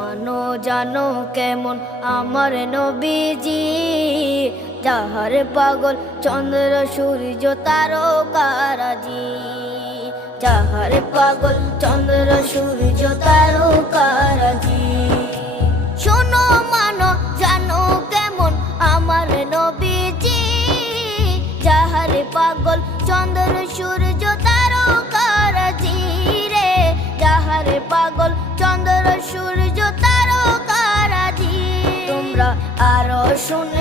মানো জানো কেমন আমার নবীজি, যাহার পাগল চন্দ্র সূর্য তারকারাজি, যাহার পাগল চন্দ্র সূর্য তারকারাজি। শোনো মানো জানো কেমন আমার নবীজি, যাহার পাগল চন্দ্র সূর্য তারকারাজি রে, যাহার পাগল চন্দ্র সূর্য তারকারাজি। তোমরা আরো শুনে